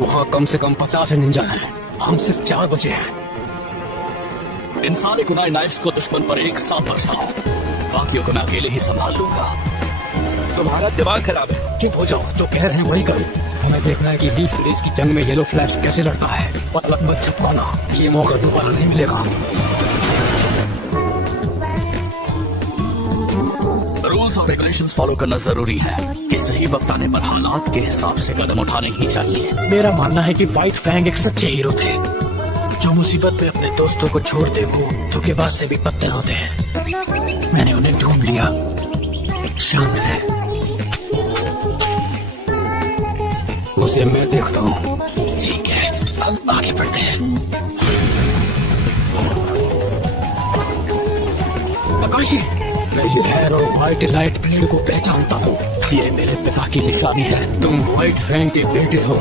वहाँ कम से कम 50 निंजा हैं। हम सिर्फ 4 बचे हैं। इन सारे गुनाह नाइफ्स को दुश्मन पर एक साथ बरसाओ, बाकियों को मैं अकेले ही संभाल लूंगा। तुम्हारा दिमाग खराब है। चुप हो जाओ, जो कह रहे हैं वही करो। हमें देखना है कि लीफ रेस की जंग में येलो फ्लैश कैसे लड़ता है। पलक मत झपकाना, ये मौका दोबारा नहीं मिलेगा। रूल्स और रेगुलेशंस फॉलो करना जरूरी है कि सही वक्त आने पर हालात के हिसाब से कदम उठाने ही चाहिए। मेरा मानना है कि व्हाइट फैंग एक सच्चे हीरो थे, जो मुसीबत में अपने दोस्तों को छोड़ दे वो धोखेबाज से भी पत्ते होते हैं। मैंने उन्हें ढूंढ लिया। शांत है, उसे मैं देखता हूँ। ठीक है, आगे बढ़ते हैं। आकाशी, मैं ये हेयर और व्हाइट लाइट ब्लेड को पहचानता हूँ। ये मेरे पिता की निशानी है। तुम व्हाइट फैंग के बेटे हो।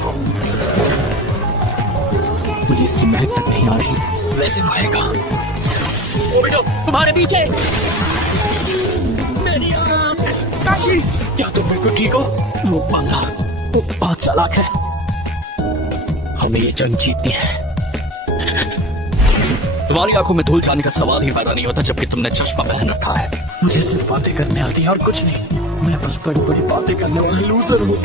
मुझे इसकी महक तक नहीं आ रही, वैसे वो आएगा। ओ बेटा, तुम्हारे पीछे। मेरी आँख। काशी, क्या तुम बिल्कुल ठीक हो? वो बंदा, वो बहुत चालाक है। हमें ये जंग जीतनी है। तुम्हारी आंखों में धूल जाने का सवाल ही पैदा नहीं होता जबकि तुमने चश्मा पहन रखा है। मुझे सिर्फ बातें करने आती है और कुछ नहीं। मैं बस बड़ी बड़ी बातें करने वाला लूजर हूँ,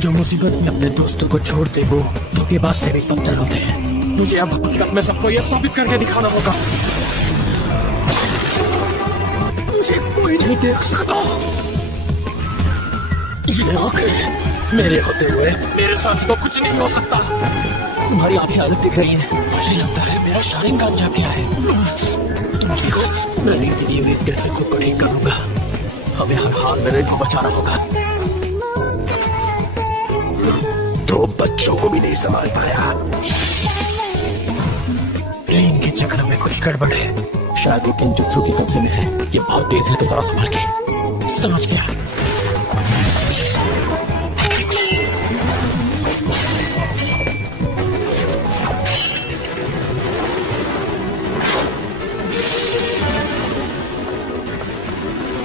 जो मुसीबत में अपने दोस्तों को छोड़ दे वो धोखेबाज से भी पत्थर होते हैं। मुझे अब हकीकत में सबको ये साबित करके दिखाना होगा। मुझे कोई नहीं देख सकता। ये आंखें मेरे होते हुए मेरे साथ को कुछ नहीं हो सकता। तुम्हारी आंखें अलग दिख रही हैं। मुझे लगता है मेरा शारिंगान जा गया है। तुम ठीक हो? मैं रीति हुई इस गेट से खुद को ठीक करूंगा। हमें हर हाल में रेन को बचाना होगा। 2 बच्चों को भी नहीं संभाल पाया। रेन के चक्र में कुछ गड़बड़ है। शायद वो किंजुत्सु के कब्जे में है। ये बहुत तेज है, तो जरा संभाल के। समझ गया।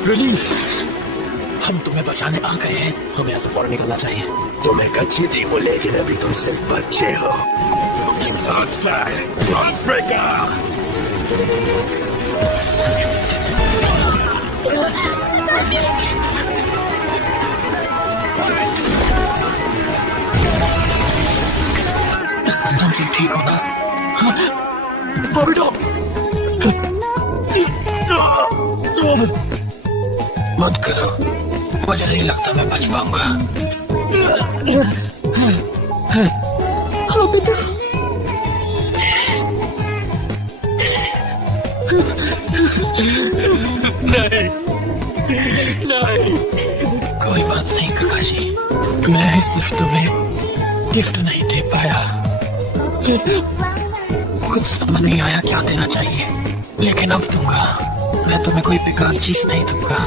रिलीफ, हम तुम्हें बचाने आ गए हैं। हमें ऐसे फौरन निकलना चाहिए। तुम एक अच्छी टीम हो, लेकिन अभी तुम सिर्फ बच्चे हो। तुम सब ठीक हो ना? मत करो, मुझे नहीं लगता मैं बच पाऊंगा। हाँ बेटा। नहीं, नहीं। कोई बात नहीं काकाजी, मैं सिर्फ तुम्हें गिफ्ट नहीं दे पाया। कुछ समझ नहीं आया क्या देना चाहिए, लेकिन अब दूंगा। मैं तुम्हें कोई बेकार चीज नहीं दूंगा।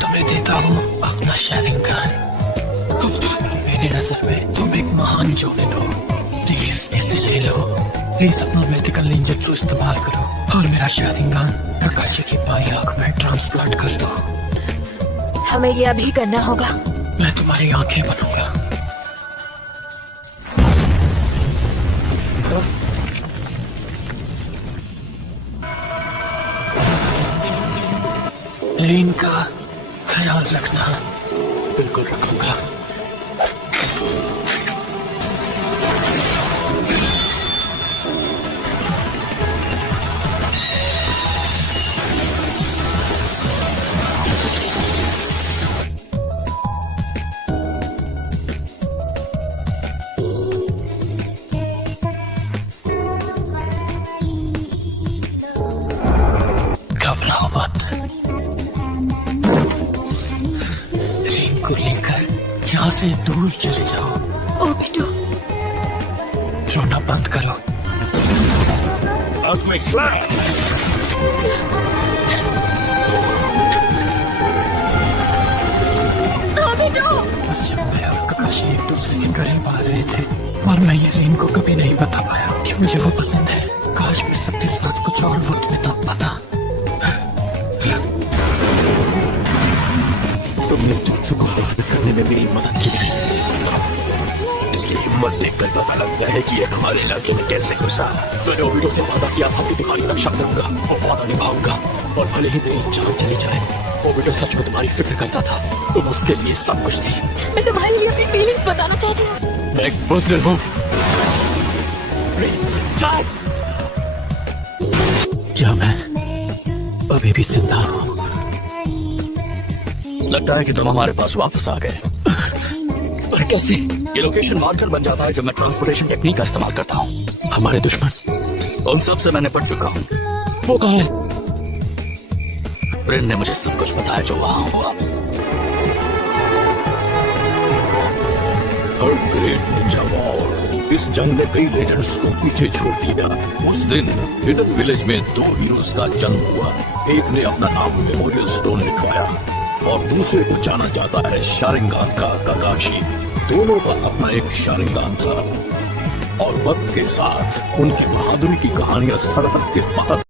तुम्हें देता हूँ अपना शारिंगान। मेरी नजर में तुम एक महान जोड़न हो। प्लीज इसे ले लो। प्लीज अपना मेडिकल निंजutsu इस्तेमाल करो और मेरा शारिंगान काकाजी की बाईं आंख में ट्रांसप्लांट कर दो। हमें ये अभी करना होगा। मैं तुम्हारी आंखें बनूंगा। लेन का ख्याल रखना। बिल्कुल रखूंगा। घबराओ मत। रिंग को लेकर यहाँ से दूर चले जाओ। ओ बेटो, रोना बंद करो। Earthquake slam! हाँ बेटो। बस जब मैं और काकाशी एक दूसरे के करीब आ रहे थे और मैं ये रिंग को कभी नहीं बता पाया कि मुझे वो पसंद है। काश मैं सबके साथ कुछ और वक्त बिता पाता। तुम इस jutsu को हासिल करने में मेरी मदद की गई। इसकी हिम्मत देखकर पता लगता है कि ये हमारे इलाके में कैसे घुसा। मैंने ओबिटो से वादा किया था कि तुम्हारी रक्षा करूंगा और वादा निभाऊंगा, और भले ही मेरी जान चली जाए, ओबिटो सच में तुम्हारी फिक्र करता था। तुम उसके लिए सब कुछ थी। मैं तुम्हारे लिए अपनी फीलिंग्स बताना चाहती हूँ। मैं एक बुज़दिल हूँ। क्या मैं अभी भी जिंदा हूँ? लगता है कि तुम हमारे पास वापस आ गए। पर कैसे? ये लोकेशन मार्कर बन जाता है जब मैं ट्रांसपोर्टेशन टेक्निक का इस्तेमाल करता हूँ। हमारे दुश्मन उन सब से मैंने पढ़ चुका हूँ। वो कहाँ है? ब्रिन ने मुझे सब कुछ बताया जो वहाँ हुआ। हर ग्रेट निंजा वॉर इस जंग ने कई लेजेंड्स को पीछे छोड़ दिया। उस दिन हिडन विलेज में 2 हीरोज का जन्म हुआ। एक ने अपना नाम मेमोरियल स्टोन लिखवाया और दूसरे को जाना जाता है शारिंगान का काकाशी। दोनों का अपना एक शारिंगान था और वक्त के साथ उनकी बहादुरी की कहानियां सरहद के पार